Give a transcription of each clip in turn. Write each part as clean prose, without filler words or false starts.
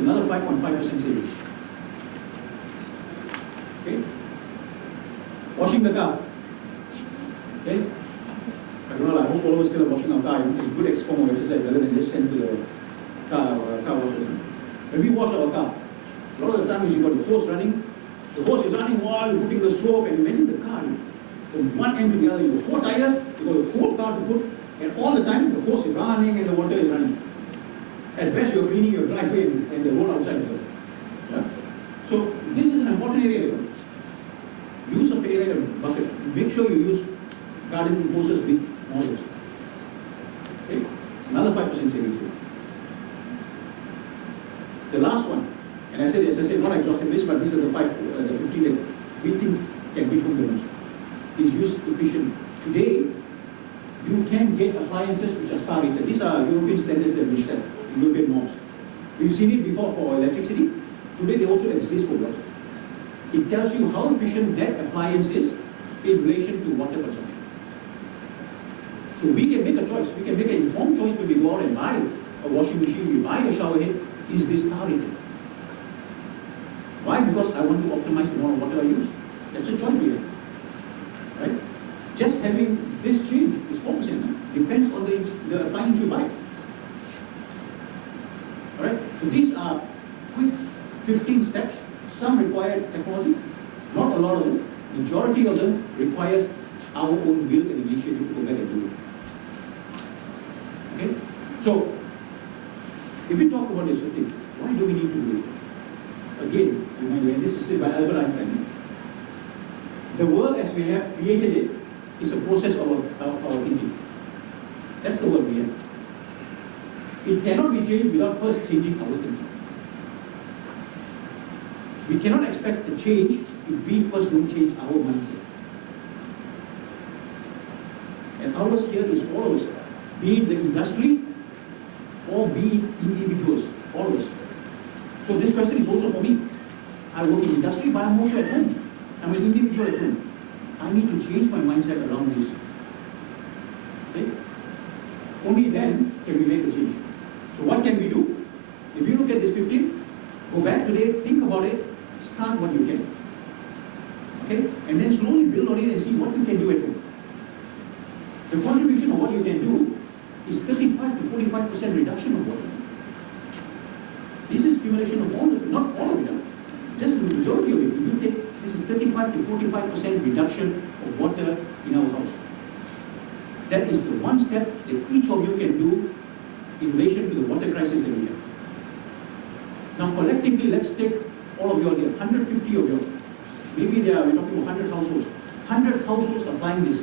another 5.5% savings. Okay? Washing the car. Okay? I don't know, I hope all of us still are washing our car. It's a good form of exercise rather than just send to the car washer. When we wash our car, a lot of the time is you've got the hose running. The hose is running while you're putting the soap, and when in the car, from one end to the other, you've got 4 tires, you've got the whole car to put, and all the time the hose is running and the water is running. At best, you're cleaning your driveway and the road outside as well. Yeah? So this is an important area. Use a bucket. Make sure you use garden hoses with nozzles. Okay? Another 5% savings here. The last one, and I said, as I said, not exhaustive list, but these are the 15 that we think can be the most, is use efficient. Today, you can get appliances which are star rated. These are European standards that we set, European norms. We've seen it before for electricity. Today, they also exist for water. It tells you how efficient that appliance is in relation to water consumption. So we can make a choice. We can make an informed choice when we go out and buy a washing machine, we buy a shower head. Is this star rated? Why? Because I want to optimize the amount of water I use. That's a choice we have. Right? Just having this change is 4%. Depends on the appliance you buy. Alright? So these are quick 15 steps. Some require technology, not a lot of them. Majority of them requires our own will and initiative to go back and do it. Okay? So if we talk about this 15, why do we need to do it? Again, and this is said by Albert Einstein. The world as we have created it is a process of our thinking. That's the world we have. It cannot be changed without first changing our thinking. We cannot expect a change if we first don't change our mindset. And ours here is all of us, be it the industry or be it individuals, all of us. So this question is also for me. I work in industry, but I'm also at home. I'm an individual at home. I need to change my mindset around this. Okay? Only then can we make a change. So what can we do? If you look at this 15, go back today, think about it, start what you can. Okay? And then slowly build on it and see what you can do at home. The contribution of what you can do is 35 to 45% reduction of water. This is accumulation of all of it, not all of it, just the majority of it. If you take, this is 35 to 45% reduction of water in our house. That is the one step that each of you can do in relation to the water crisis that we have. Now collectively, let's take all of you here, 150 of you. Maybe we're talking about 100 households. 100 households applying this.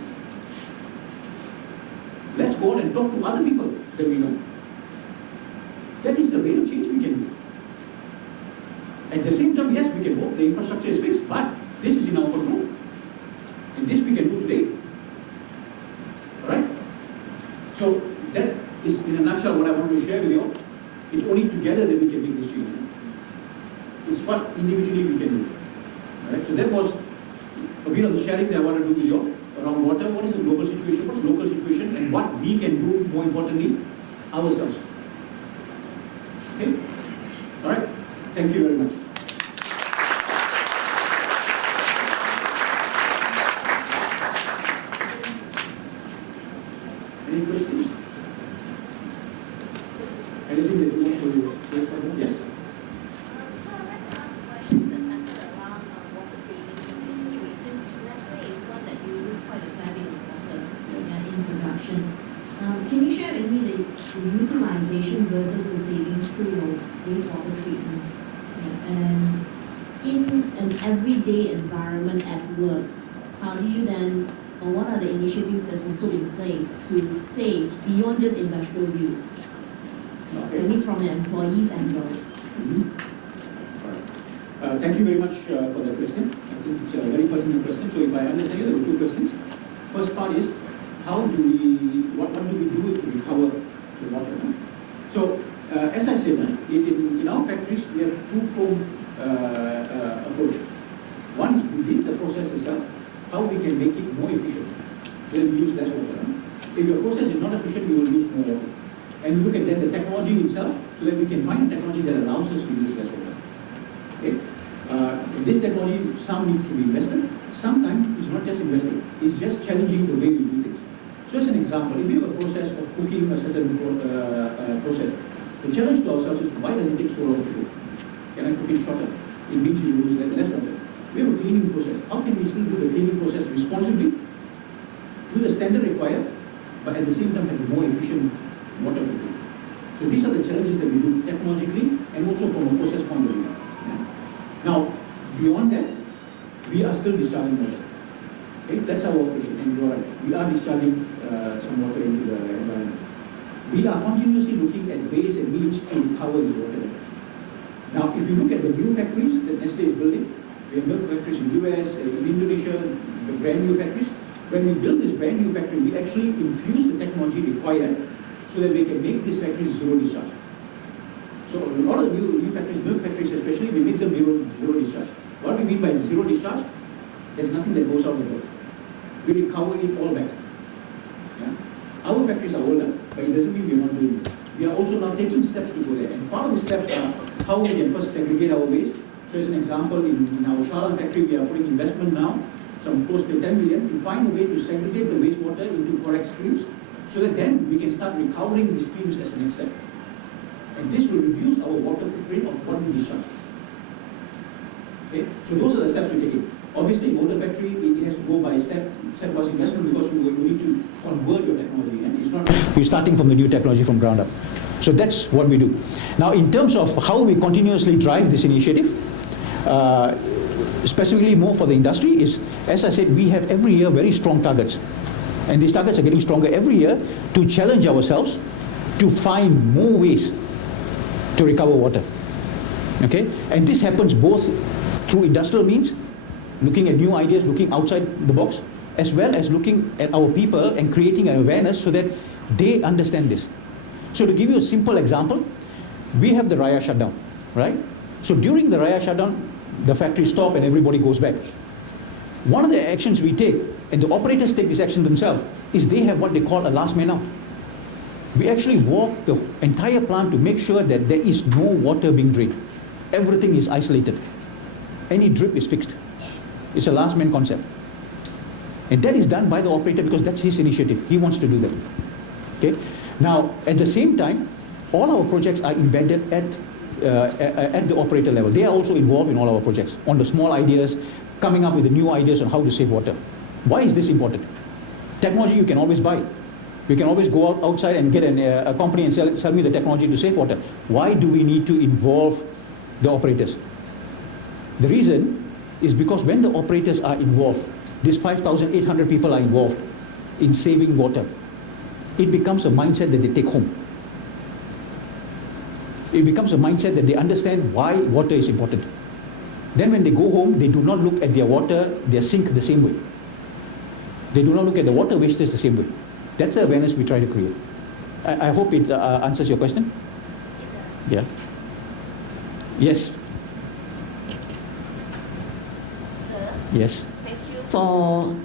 Let's go out and talk to other people that we know. That is the rate of change we can do. At the same time, yes, we can hope the infrastructure is fixed, but this is in our control. And this we can do today. Alright? So that is in a nutshell what I want to share with you all. It's only together that we can make this change. It's what individually we can do. Alright? So that was a bit of the sharing that I want to do with you all around water. What is the global situation, what's the local situation, and what we can do, more importantly, ourselves. Okay? Alright? Thank you very much. Any questions? Anything that you want to say for me? Yes? So I'd like to ask what is the center around water saving industry, since Nestle is one that uses quite a fair bit of water in production. Can you share with me the utilization versus the savings through your wastewater treatments? And in an everyday environment at work, how do you then, or what are the initiatives that we put in place to save beyond just industrial use? Okay. At least from the employees' angle. Thank you very much for that question. I think it's a very pertinent question. So if I understand you, there were two questions. First part is, what do we do to recover the water? So as I said, in our factories, we have two-pronged approach. One is within the process itself, how we can make it more efficient. So we use less water. If your process is not efficient, you will use more water. And you look at then the technology itself, so that we can find a technology that allows us to use less water. Okay? This technology, some need to be invested. Sometimes it's not just investing, it's just challenging the way we do things. So as an example, if we have a process of cooking a certain process, the challenge to ourselves is, why does it take so long to cook? Can I cook it shorter? It means you lose less water. We have a cleaning process. How can we still do the cleaning process responsibly, to the standard required, but at the same time have a more efficient water cooking? So these are the challenges that we do technologically and also from a process point of view. Yeah. Now, beyond that, we are still discharging water. Okay? That's our operation, and you're right. We are discharging some water into the environment. We are continuously looking at ways and means to recover this water. Now, if you look at the new factories that Nestle is building, we have milk factories in the US, in Indonesia, the brand new factories. When we build this brand new factory, we actually infuse the technology required so that we can make these factories zero discharge. So a lot of the new factories, milk factories especially, we make them zero discharge. What we mean by zero discharge, there's nothing that goes out the door. We recover it all back. Yeah? Our factories are older, but it doesn't mean we're not doing it. We are also now taking steps to go there. And part of the steps are how we can first segregate our waste. So as an example, in our StarLIVE factory, we are putting investment now, some close to 10 million, to find a way to segregate the wastewater into correct streams, so that then we can start recovering the streams as the next step. And this will reduce our water footprint of what we discharge. Okay? So those are the steps we're taking. Obviously, in older factory, it has to go by step-wise investment, because you need to convert your technology, and it's not you're starting from the new technology from ground up. So that's what we do. Now, in terms of how we continuously drive this initiative, specifically more for the industry, is, as I said, we have every year very strong targets. And these targets are getting stronger every year to challenge ourselves to find more ways to recover water. Okay? And this happens both through industrial means, looking at new ideas, looking outside the box, as well as looking at our people and creating an awareness so that they understand this. So to give you a simple example, we have the Raya shutdown, right? So during the Raya shutdown, the factory stop and everybody goes back. One of the actions we take, and the operators take this action themselves, is they have what they call a last man out. We actually walk the entire plant to make sure that there is no water being drained. Everything is isolated. Any drip is fixed. It's a last man concept. And that is done by the operator because that's his initiative. He wants to do that. Okay? Now, at the same time, all our projects are embedded at the operator level. They are also involved in all our projects, on the small ideas, coming up with the new ideas on how to save water. Why is this important? Technology you can always buy. You can always go outside and get a company and sell me the technology to save water. Why do we need to involve the operators? The reason is because when the operators are involved, these 5,800 people are involved in saving water, it becomes a mindset that they take home. It becomes a mindset that they understand why water is important. Then when they go home, they do not look at their water, their sink the same way. They do not look at the water wastage the same way. That's the awareness we try to create. I hope it answers your question. It does. Yeah. Yes. Sir, Yes. thank you for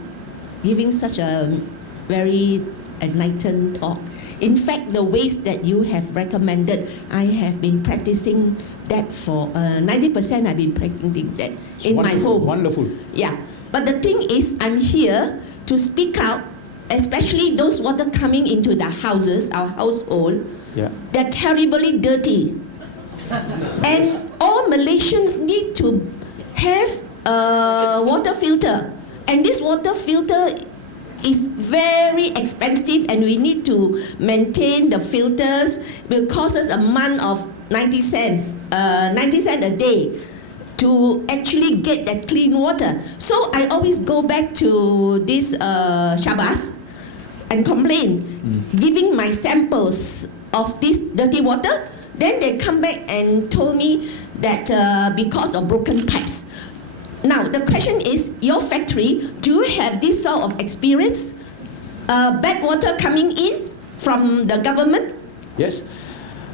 giving such a very enlightened talk. In fact, the ways that you have recommended, I have been practicing that for 90%. I've been practicing that in my home. Wonderful. Yeah, but the thing is, I'm here to speak out, especially those water coming into the houses, our household. Yeah. They're terribly dirty. And all Malaysians need to have a water filter. And this water filter is very expensive, and we need to maintain the filters. It will cost us a month of 90 cents a day to actually get that clean water. So I always go back to this Shabas and complain, giving my samples of this dirty water. Then they come back and told me that because of broken pipes. Now the question is, your factory, do you have this sort of experience? Bad water coming in from the government? Yes.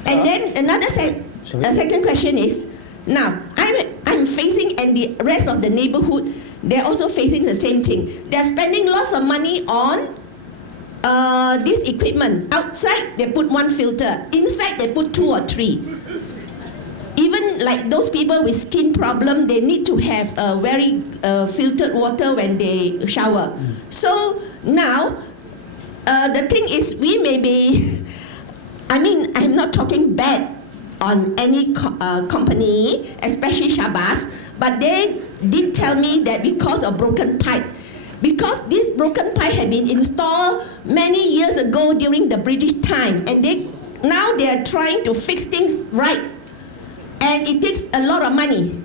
And then another second question is, now I'm facing, and the rest of the neighborhood, they're also facing the same thing. They're spending lots of money on this equipment. Outside they put one filter, inside they put 2 or 3. Even like those people with skin problem, they need to have a very filtered water when they shower. So now, the thing is, we may be, I mean, I'm not talking bad on any company, especially Shabas, but they did tell me that because of broken pipe, because this broken pipe had been installed many years ago during the British time, and now they are trying to fix things right, and it takes a lot of money.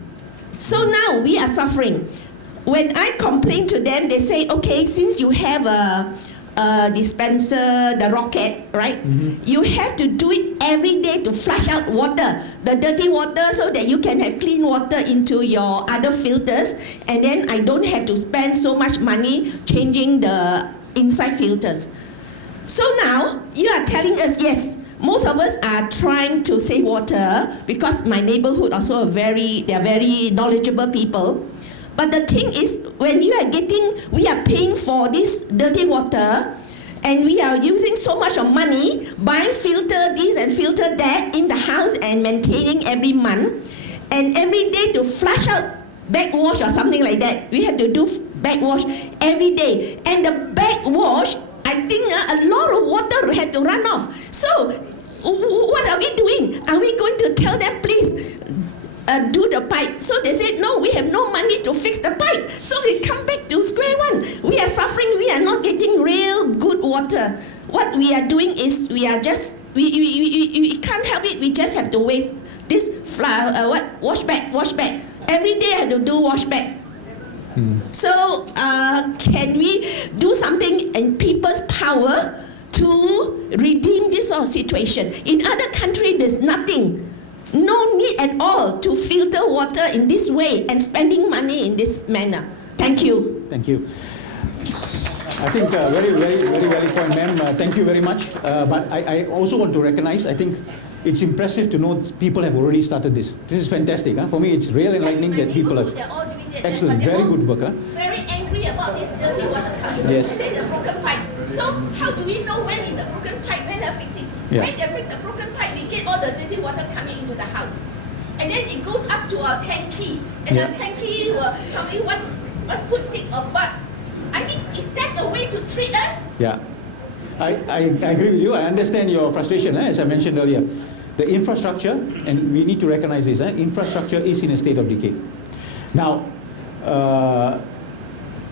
So now we are suffering. When I complain to them, they say, okay, since you have a dispenser, the rocket, right? You have to do it every day to flush out water, the dirty water, so that you can have clean water into your other filters, and then I don't have to spend so much money changing the inside filters. So now you are telling us, yes, most of us are trying to save water because my neighborhood also they are very knowledgeable people. But the thing is, when we are paying for this dirty water, and we are using so much of money buying filter this and filter that in the house and maintaining every month, and every day to flush out backwash or something like that. We have to do backwash every day, and the backwash, I think a lot of water had to run off. So what are we doing? Are we going to tell them, please do the pipe? So they said, no, we have no money to fix the pipe. So we come back to square one. We are suffering. We are not getting real good water. What we are doing is we can't help it. We just have to waste this wash back. Every day I have to do wash back. So can we do something in people's power to redeem this sort of situation? In other countries, there's nothing. No need at all to filter water in this way and spending money in this manner. Thank you. Thank you. I think very valid point, ma'am. Thank you very much. But I also want to recognize, I think it's impressive to know people have already started this. This is fantastic. For me, it's real enlightening that people have. They're all doing that. Excellent, very good work. Very angry about this dirty water coming. Yes. There's a broken pipe. So how do we know when is the broken pipe, when they fix it? Yeah. When they fix the broken pipe, we get all the dirty water coming into the house. And then it goes up to our tanky. And our tanky will tell me what foot thick or what. I mean, is that the way to treat us? Yeah. I agree with you. I understand your frustration, as I mentioned earlier. The infrastructure, and we need to recognize this, infrastructure is in a state of decay. Now,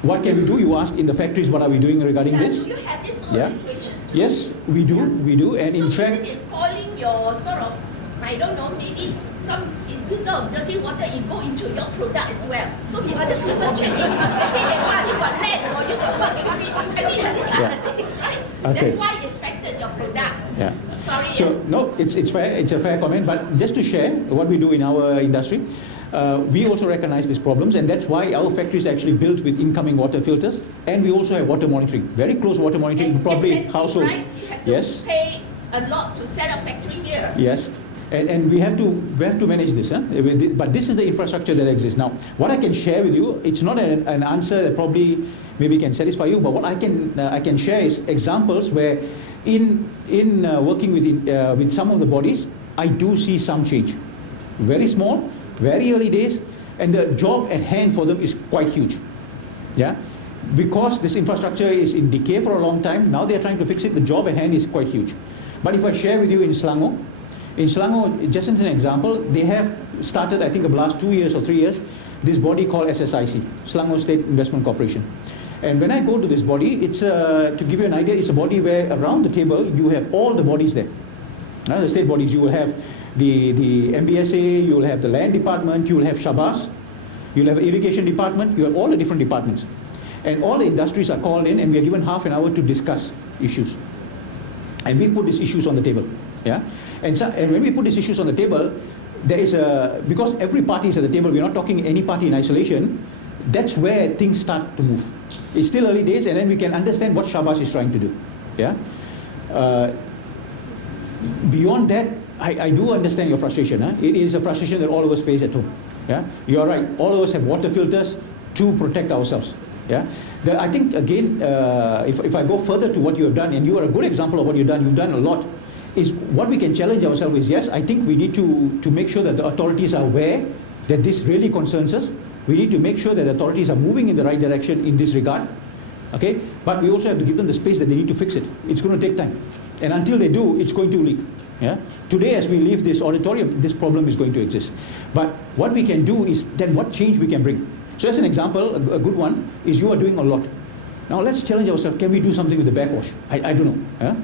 what can we do? You asked in the factories, what are we doing regarding this? Do you have this sort of situation? Yes, we do. We do. And so in fact, it's spoiling your sort of, I don't know, maybe this sort of dirty water, it go into your product as well. So the other people check it, they say that, you got lead or you got mercury. I mean, these are the things, right? Okay. That's why it affected your product. Yeah. Sorry. So no, it's fair. It's a fair comment. But just to share what we do in our industry, we also recognize these problems, and that's why our factory is actually built with incoming water filters, and we also have water monitoring, very close water monitoring, and probably households. Right? You have to yes. pay a lot to set a factory here. Yes. And we have to manage this, but this is the infrastructure that exists. Now, what I can share with you, it's not an answer that probably maybe can satisfy you, but what I can share is examples where in working with some of the bodies, I do see some change. Very small, very early days, and the job at hand for them is quite huge. Yeah, because this infrastructure is in decay for a long time. Now they are trying to fix it. The job at hand is quite huge. But if I share with you in Selangor, just as an example, they have started, I think, the last 2 years or 3 years, this body called SSIC, Selangor State Investment Corporation. And when I go to this body, it's to give you an idea, it's a body where around the table you have all the bodies there. The state bodies, you will have the MBSA, you will have the land department, you will have Shabas, you will have irrigation department, you have all the different departments. And all the industries are called in, and we are given half an hour to discuss issues. And we put these issues on the table. Yeah? And when we put these issues on the table, there is because every party is at the table, we're not talking any party in isolation, that's where things start to move. It's still early days, and then we can understand what Shabas is trying to do. Yeah? Beyond that, I do understand your frustration. It is a frustration that all of us face at home. Yeah? You're right, all of us have water filters to protect ourselves. Yeah. I think again, if I go further to what you have done, and you are a good example of what you've done a lot, is what we can challenge ourselves is, yes, I think we need to make sure that the authorities are aware that this really concerns us. We need to make sure that the authorities are moving in the right direction in this regard. Okay, but we also have to give them the space that they need to fix it. It's going to take time, and until they do, it's going to leak. Yeah. Today, as we leave this auditorium, this problem is going to exist. But what we can do is then what change we can bring. So, as an example, a good one is you are doing a lot. Now, let's challenge ourselves. Can we do something with the backwash? I don't know. Yeah?